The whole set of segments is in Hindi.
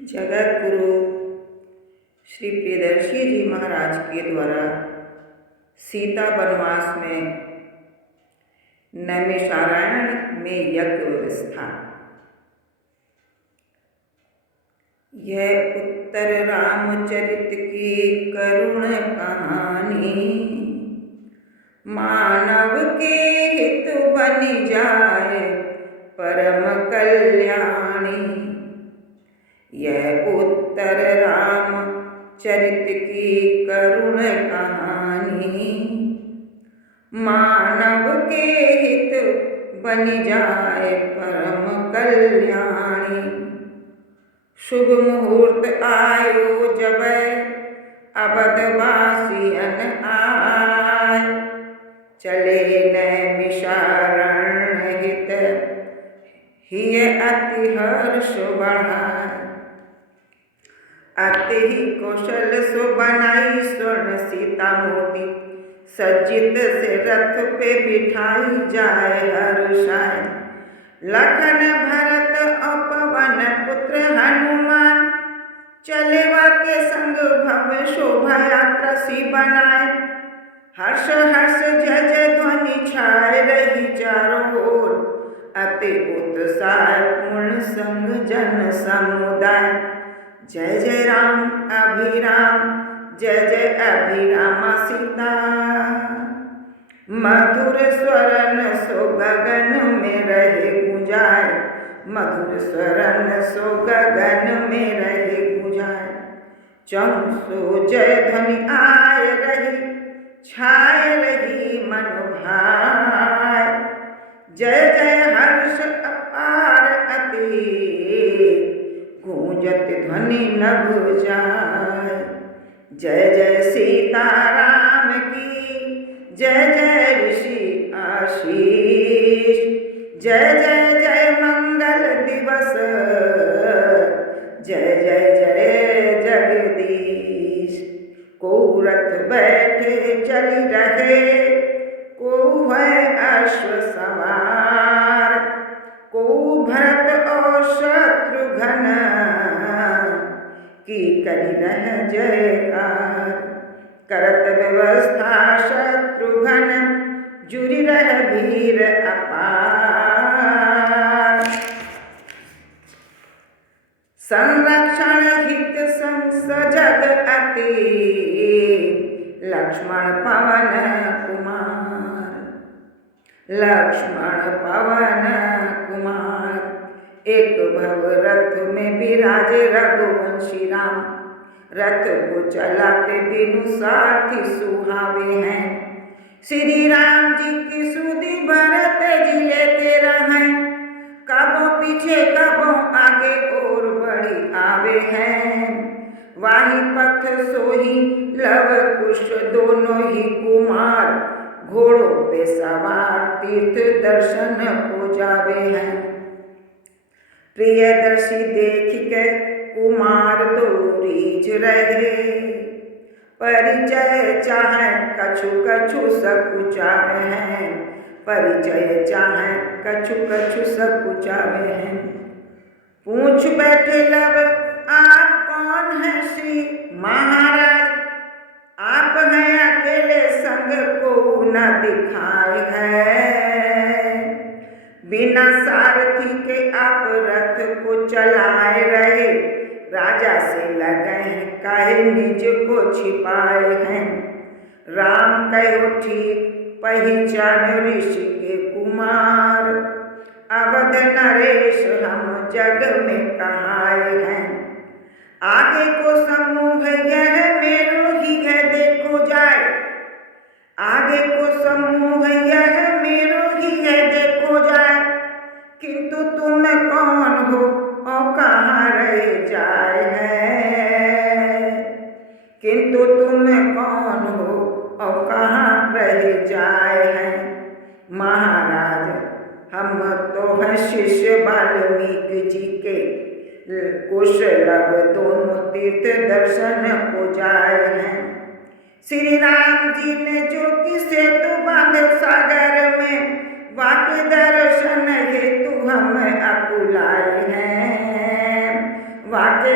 जगत गुरु श्री प्रियदर्शी जी महाराज के द्वारा सीता वनवास में नैमिषारण्य में यज्ञ व्यवस्था। यह उत्तर रामचरित की करुण कहानी, मानव के हित बन जाए परम कल्याणी। यह उत्तर रामचरित की करुण कहानी, मानव के हित बन जाए परम कल्याणी। शुभ मुहूर्त आयो जब अवधवासियन आय, चले नैमिषारण्य हित हिय अति हर्ष बढ़ाय। अति ही कौशल सो बनाई स्वर्ण सीता मोती, सज्जित से रथ पे बिठाई जाए हर्षाय। लखन भरत और पवन पुत्र हनुमान, चलेवा के संग भव्य शोभा यात्रा सी बनाए। हर्ष हर्ष जय जय ध्वनि छाए रही चारों ओर, अति उत्साह पूर्ण संग जन समुदाय। जय जय राम अभिराम, जय जय अभिरामा सीता। मधुर स्वरन सो गगन में रहे गुंजाय, मधुर स्वरन सो गगन में रहे गुंजाय। चौसो जय ध्वनि आय रही, छाय रही मन भाय। जय जय हर्ष अपार अति, गूंजत ध्वनि नभ जाय। जय जय सीताराम की, जय जय ऋषि आशीष। जय जय जय मंगल दिवस, जय जय जय जगदीश। को रथ बैठे चली रहे, को है अश्व सवार। को भरत और शत्रुघ्न की करी रह जयकार। करत व्यवस्था शत्रुघ्न, जुरि रह वीर अपार। संरक्षण हित संसजग अति, लक्ष्मण पवन कुमार। लक्ष्मण पवन कुमार, एक भव रथ में विराजे रघुवंशी राम। रथ को चलाते बिनु सारथी सुहावे हैं, श्री राम जी की सुधि भरत जी लेते रहें। कबों पीछे कबों आगे और बढ़ी आवे हैं, वाही पथ सोही लव कुश दोनों ही कुमार। घोड़ों पे सवार तीर्थ दर्शन को जावे हैं। प्रियदर्शी देख के कुमार तो रीझ रहे, परिचय चाहे कछु कछु सकुचावे हैं। परिचय चाहे कछु कछु सकुचावे हैं। पूछ बैठे लव आप कौन है श्री महाराज, आप हैं अकेले संग को न दिखाए है। बिना सारथी के आप रथ को चलाए रहे, राजा से लगे काहे निज को छिपाए हैं। राम कहो ठीक पहचान ऋषि के कुमार, अवध नरेश हम जग में कहाए हैं। आगे को समूह यह मेरो ही है देखो जाए, आगे को समूह यह मेरो ही है देखो जाए। किंतु तुम कौन हो और कहाँ रह जाए है। किंतु तुम कौन हो और कहाँ रह जाए है। महाराज हम तो हैं शिष्य वाल्मीकि जी के, कुशलव दोनों तीर्थ दर्शन को जाए हैं। श्री राम जी ने जो कि सेतु बांधे सागर में, वाके दर्शन हेतु हम अकुलाए हैं। वाके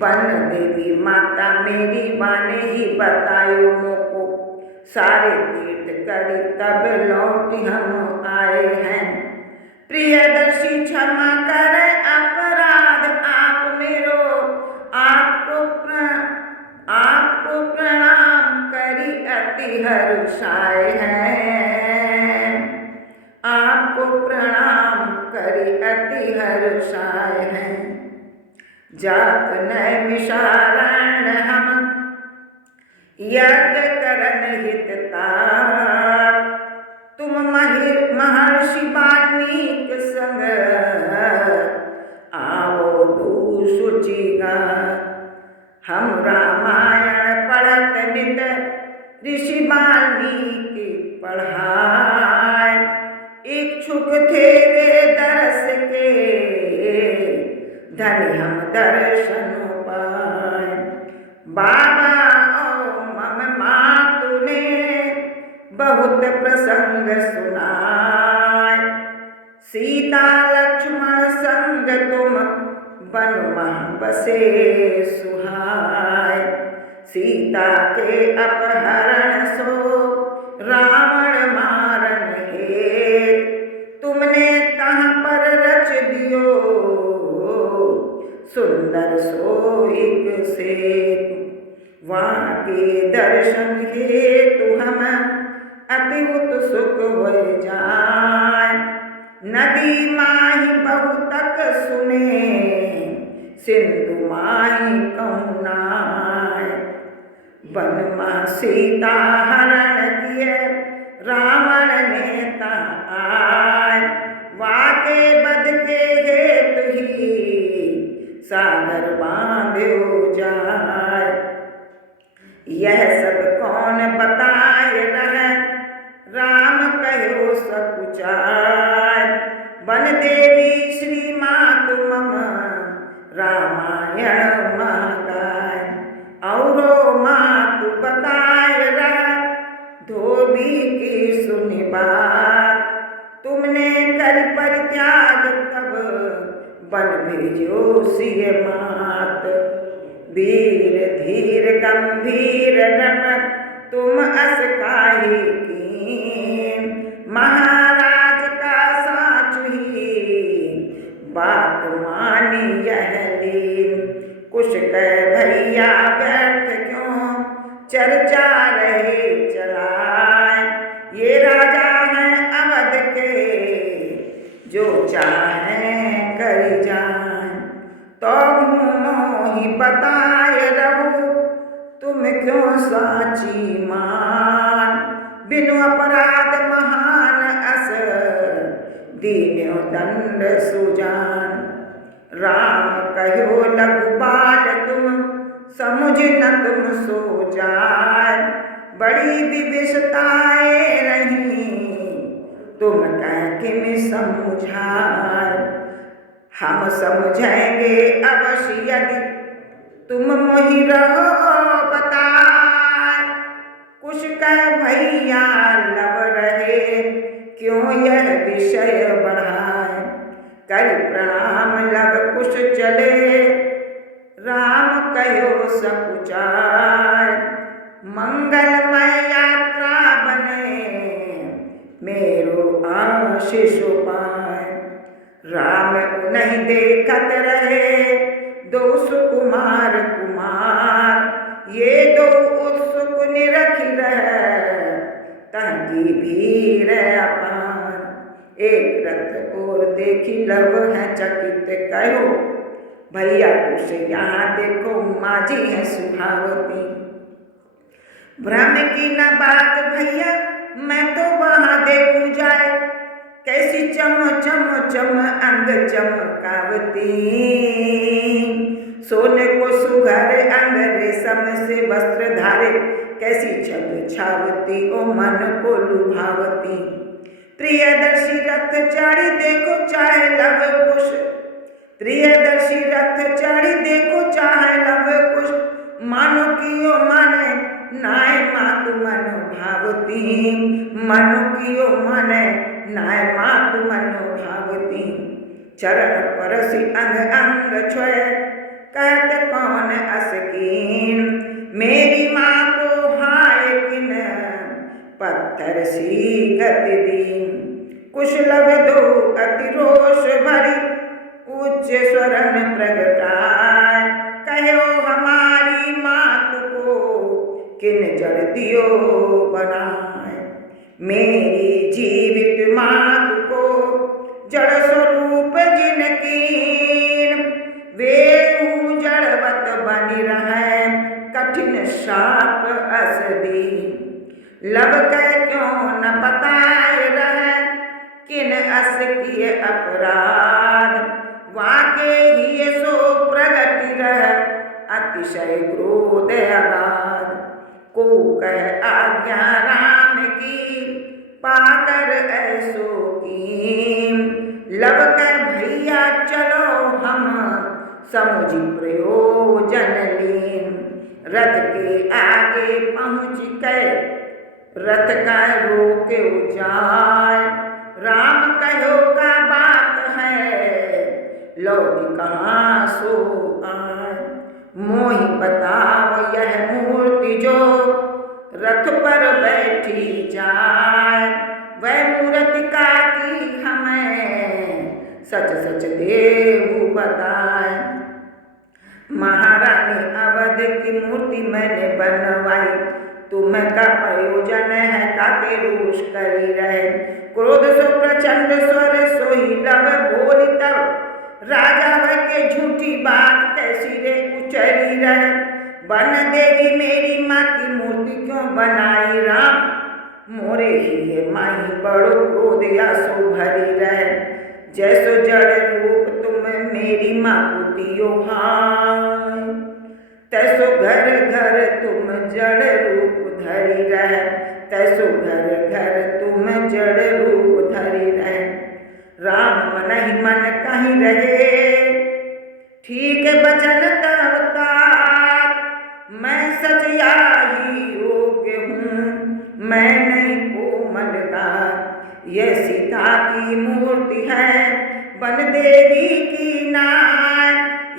बन देवी माता मेरी वाने ही बतायो मोको, सारे तीर्थ करी तब लौट हम आए हैं। प्रियदर्शी क्षमा करे अपराध आप मेरो, आपको प्रणाम करी अति हर्षाए हैं, आपको प्रणाम करी अति हर्षाए हैं। जात नैमिषारण्य हम यज्ञ करन हितकार, तुम महर्षि वाल्मीकि संग आओ दुसुचिगार। हम रामायण पढ़त नित ऋषि वाल्मीकि पढ़ाए, इच्छुक थे वे दरस के धन्य हम दर्शन पाए। बाबा ओ मम मातु ने बहुत प्रसंग सुनाए, सीता लक्ष्मण संग तुम वन में बसे सुहाए। सीता के अपहरण सो रावण मारन हेत, तुमने तहाँ पर रच दियो सुंदर सोइक सेतु। वहाँ के दर्शन हेतु हम अति उत्सुक हो जाए, नदी माही बहुतक सुने सिंधु माही कहूँ नाय। वन में सीता हरण किए रावण नेता आय, वाके बद के हेतु ही सागर बांध्यो जाय। यह सब कौन बताए रहे, राम कहो सकुचाय। वन देवी श्री मातु मम रामायण महागाय, औरो मातु बताए रहे धोबी की सुनि बात। तुमने कर परित्याग तब बन भेजो सिय मात, वीर धीर गंभीर नट तुम अस काहे कीन। महाराज का साचु ही बात मानी यह लीन, कुछ कह भैया व्यर्थ क्यों चर्चा रहे चलाए। ये राजा हैं अवध के जो चाहें कर जाए, तो मोहि बताए रहू तुम क्यों साची मान। बिनु अपराध महान अस दीन्यो दंड सुजान। राम कहो लघु बाल तुम समुझ न तुम सो जाए, बड़ी विविधताएं रही तुम कह किम समझाए। हम समझेंगे अवश्य यदि तुम मोहि रहो बताए। कुछ कह भैया लब रहे क्यों यह विषय बढ़ाए। कर प्रणाम लब कुछ चले राम कहो सकुचाय। मंगलमय यात्रा बने मेरो आशीष पाए। राम नहीं देखत रहे दो सुकुमार कुमार, ये दो उत्सुक निरखी रह तहकी भीर अपार। एक रथ और देखी लव है चकित कहो, भैया कुछ यहाँ देखो माझी है सुहावती। भ्रम की न बात भैया मैं तो वहाँ देखूं जाए, कैसी चम चम चम अंग चमकावती। सोने को सुघर अंग रेशम से वस्त्र धारे, कैसी छब छावती ओ मन को लुभावती। प्रियदर्शी रथ चढ़ी देखो चाहे लव कुश, प्रियदर्शी रथ चढ़ी देखो चाहे लव कुश। मानो कियो माने नाय मातु मनो भावती, मानो कियो माने नाय मातु मनो भावती। चरण परसि अंग अंग छोय कहत कौन असकीन। मेरी माँ को हाय किन पत्थर सी गति दीन। कुशलभ दो अति रोष भरी उच्च स्वरन प्रगटाय। कहो हमारी मात को किन जड़ दियो बनाए। मेरी जीवित मात को जड़ स्वरूप जिनकीन। वे जड़वत बनी रहे कठिन शाप अस दीन। लब कह क्यों न बताए रहे किन अस किए अपराध। वाके ही सो प्रगति रह अतिशय क्रोध अगाध। को कह आज्ञा राम की पाकर ऐसो कीम। लब कह भैया चलो हम समुझ प्रयोजन लीन। रथ के आगे पहुँच के रथ का रोके जाय। राम कहो का बात है लौट कहाँ सो आए। मोहि बताओ यह मूर्ति जो रथ पर बैठी जाए। वह मूर्ति का की हमें सच सच देव बताए। महारानी अवध की मूर्ति मैंने बनवाई। तुम्हें का प्रयोजन है काके रोष करी रहे। क्रोध सो प्रचंड स्वर सोही लब बोली तब। राजा है के झूठी बात कैसी रे उचरी रहे। बन देवी मेरी माँ की मूर्ति क्यों बनाई राम। मोरे ही माही बड़ो क्रोध या सो भरी रहे। जैसो जड़ रूप तुम मेरी माँ को दियो हाय। तैसो घर घर तुम जड़ रूप धरी रहे। तैसो घर घर तुम जड़ रूप धरी रहे। राम मन ही मन कहीं रहे ठीक बचन तब तात। मैं सच ही योग्य हूँ मैं नहीं कोमलदार। यह सीता की मूर्ति है बन देवी की नाय।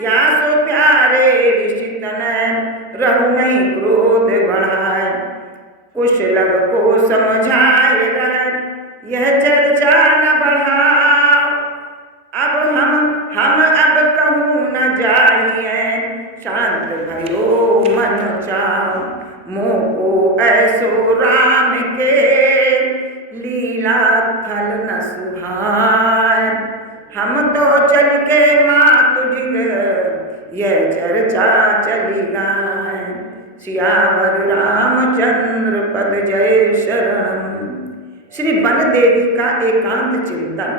या सो प्यारे ऋषि तनय रहु नहीं क्रोध बढ़ाए। कुशलभ को समझाए रहे यह चर्चा न बढ़ाओ। अब हम अब कहूँ न जाइए शांत भयो मन चाओ। मोह को ऐसो राम के लीला थल न सुहाय। हम तो चल के मात डिग यह चर्चा चली गाय। सियावर रामचंद्र पद जय शरणम। श्री वन देवी का एकांत चिंतन।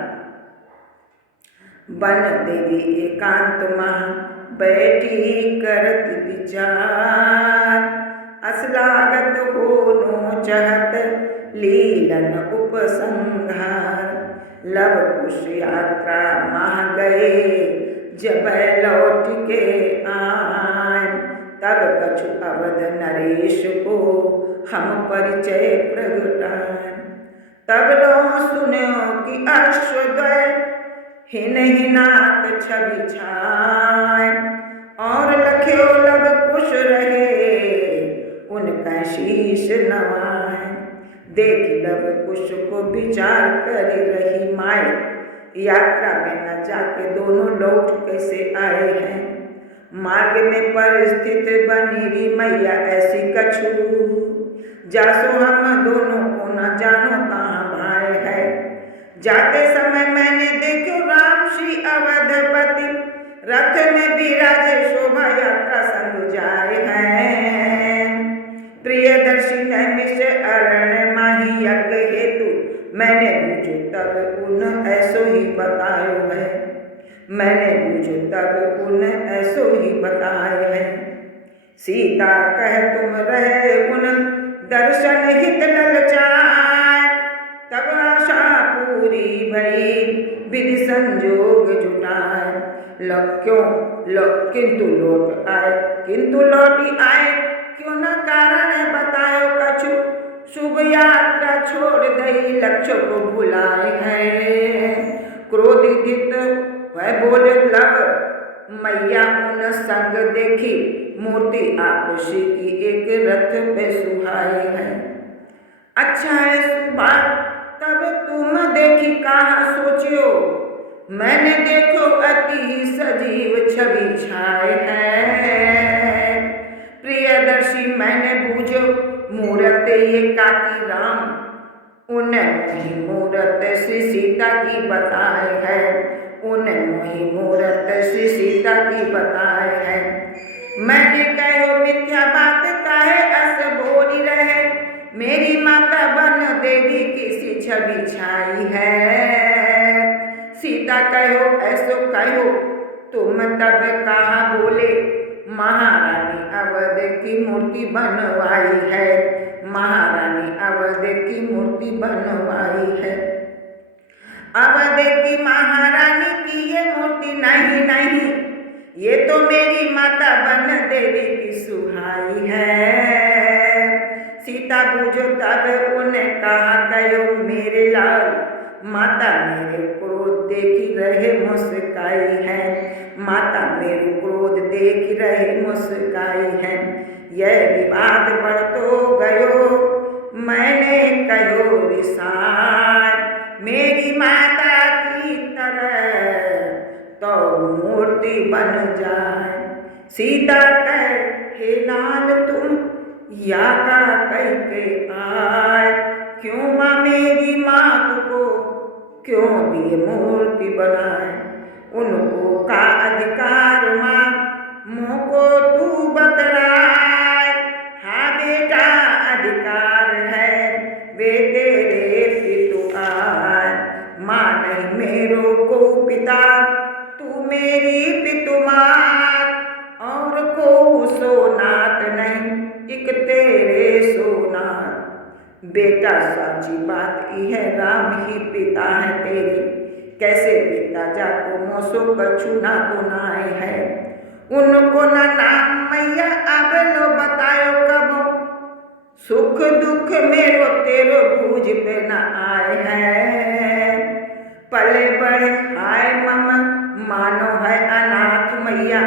वन देवी एकांत महा बैठी करत विचार। असलागत होनो चहत लीलन उपसंहार। लव कुश यात्रा मह गए जब लौट के आए। तब कछु अवध नरेश को हम परिचय प्रगटाए। तब लो सुनो कि अश्वद्वय हिन हिनात छवि छाय। और लख्यो लव कुश रहे उनका शीश नवाए। देख लव कुश को विचार कर रही माए। यात्रा में न जाके दोनों लौट कैसे आए हैं। मार्ग में परिस्थित बनी री मैया ऐसी कछु। जासो हम दोनों को न जानो कहाँ भाई है। जाते समय मैंने देखो राम श्री अवधपति रथ में विराजे शोभा यात्रा संग जाए हैं। प्रियदर्शी नैमिष अरण्य माही यज्ञ हेतु मैंने पूछो तब उन ऐसो ही बतायो है। मैंने पूछो तब उन ऐसो ही बताए है। सीता कह तुम रहे उन दर्शन हित ललचाए। तब आशा पूरी भई विधि संजोग जुटाए। किंतु लौटी आए क्यों न कारण बतायो कछु। शुभ यात्रा छोड़ दई लक्ष्य को भुलाए हैं। क्रोधित वह बोले लव मैया उन संग देखी मूर्ति आप श्री की एक रथ पे सुहाई है। अच्छा है सुबह तब तुम देखी कहाँ सोचियो, मैंने देखो अति ही सजीव छवि छाए है। प्रियदर्शी मैंने बूझो मूरत ये काकी राम, उन्हें ही मूरत श्री सीता की बताए है, उन्हें ही मूरत श्री सीता की बताए है। मैंने कहो मिथ्या बात काहे अस बोली रहे, मेरी माता बन देवी किसी छवि छाई है। सीता कहो ऐसो कहो तुम तब कहा बोले, महारानी अवध की मूर्ति बनवाई है, महारानी अवध की मूर्ति बनवाई है। अवध की महारानी की ये मूर्ति नहीं नहीं, ये तो मेरी माता बन देवी की सुहाई है। सीता बूझो तब उन्हें कहा कहो मेरे लाल, माता मेरे क्रोध देखी रहे मुस्काई है, माता मेरे क्रोध देख रहे मुस्काई है। यह विवाद बढ़ तो गयो मैंने कहो रिसार, मेरी माता की तरह तो मूर्ति बन जाए। सीता कहे लाल तुम या का कह के आए, क्यों माँ मेरी मात को क्यों दिए मूर्ति बनाए। उनको का अधिकार माँ मोको तू बतलाए, हाँ बेटा अधिकार है वे तेरे पितु आए। माँ नहीं मेरो को पिता तू मेरी पितु मात, और को सोनात नहीं एक तेरे सोनात। बेटा साची बात यह राम ही पिता है तेरे, कैसे पिता जाको मोसो कछु ना तो नाए है। उनको ना नाम मैया अब लो बतायो कबो, सुख दुख मेरो तेरो बूझ पे न आए है। पले बड़े हाय मम मानो है अनाथ मैया,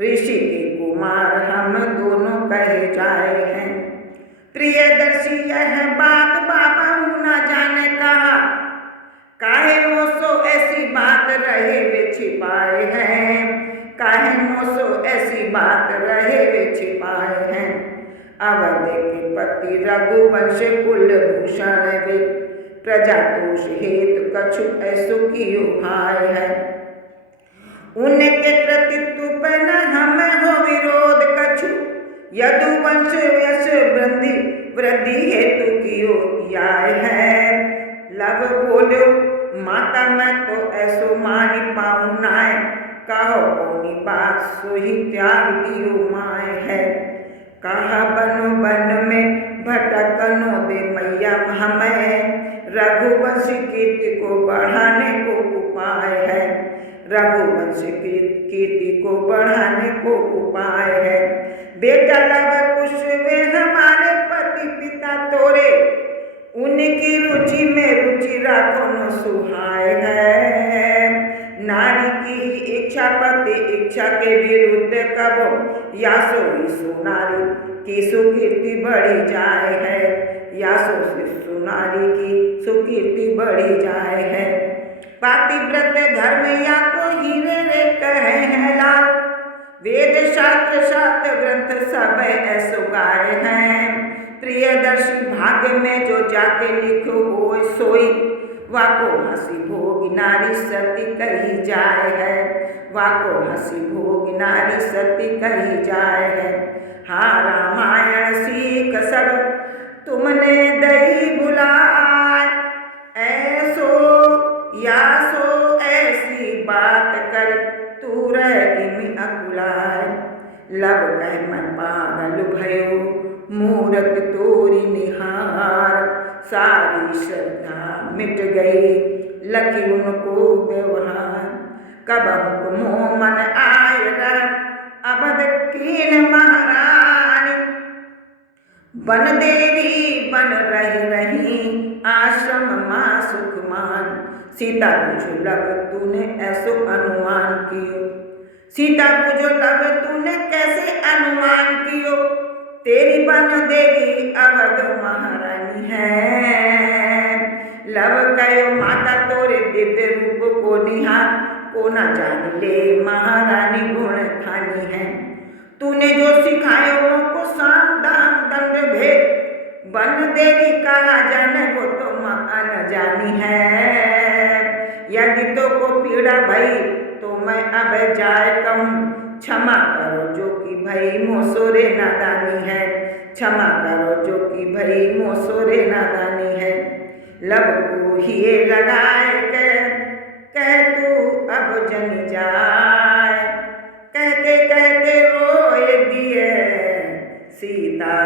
ऋषि के कुमार हम दोनों कहे जाए हैं। प्रियदर्शी यह बात बाबा न जाने कहा, काहे मोसो ऐसी बात रहे वे छिपाए हैं, काहे मोसो ऐसी बात रहे वे छिपाए हैं। अवध के पति रघुवंश कुलभूषण वे, प्रजा तोष हेतु कछु ऐसो कियो हाय है। उनके कृतित्व पर न हम हो विरोध कछु, यदुवंश यश वृद्धि हेतु कियो याय है। लव बोलो माता मैं तो ऐसो मानी पाऊँ नाय, कहो कौनी बात सोही त्याग दियो माय है। कहा बनो बन में भटकनो दे मैया हमें, रघुवंश कीर्ति को बढ़ाने को उपाय है, रघुवंश कीर्ति को बढ़ाने को उपाय है। बेटा लव कुश वे हमारे पति पिता तोरे, उनकी रुचि में रुचि राखो न सुहाय है। नारी की इच्छा पति इच्छा के विरुद्ध कबो, या सो नारी की सुकीर्ति बढ़ी जाए है, या सो नारी की सुकीर्ति बढ़ी जाए है। पातिव्रत धर्म या को हीरे रे कहे है लाल, वेद शास्त्र शास्त्र ग्रंथ सब ऐसो गाए हैं। प्रियदर्शी भाग्य में जो जाके लिखो हो सोई, वाको हंसी भोग नारी सती कही जाए है, वाको हंसी भोग नारी सती कही जाए है। हाँ रामायण सीख सब तुमने दही बुलाए, ऐसो या सो ऐसी बात कर तू रही अकुलाए। लब कह मन पागल भयो मूरत तोरी निहार, सारी श्रद्धा मिट गई लगी उनको व्यवहार। कब हुक्मो मन आय अवध कीन महारानी, बन देवी बन रही आश्रम माँ सुखमान। सीता पूछो लग तूने ऐसो अनुमान कियो, सीता पूजो तब तूने कैसे अनुमान कियो, तेरी बन देवी अवध महारानी है। लव कयो माता तोरे दिव्य रूप को निहार, को न जान ले महारानी गुण खानी है। तूने जो सिखायो को साम दाम दंड भेद, बन देवी कहा जाने वो तो अन जानी है। यदि तो को पीड़ा भई तो मैं अब जाए कहूँ, क्षमा करो जो कि भई मोसोरे नादानी है। क्षमा करो जो कि भई मोसोरे नादानी है। लब को ही लगाए कह तू अब जन जाए, कहते कहते रोए दिए सीता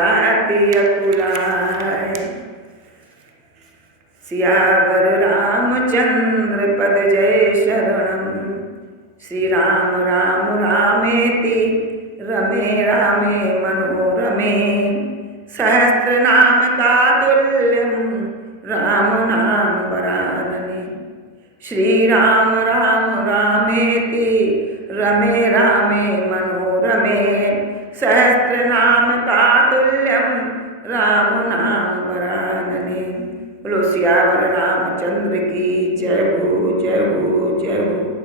तिय कुलाए। सियावर रामचंद्र पद जय शरणम, श्री राम राम रामेति रमे रामे मनोरमे। सहस्रनाम तातुल्यं राम नाम वरानने। श्री राम राम रामेति रमे रामे मनोरमे। सहस्रनाम तातुल्यं राम नाम वरानने। बोलो सियावर रामचंद्र की जय हो जय हो जय हो।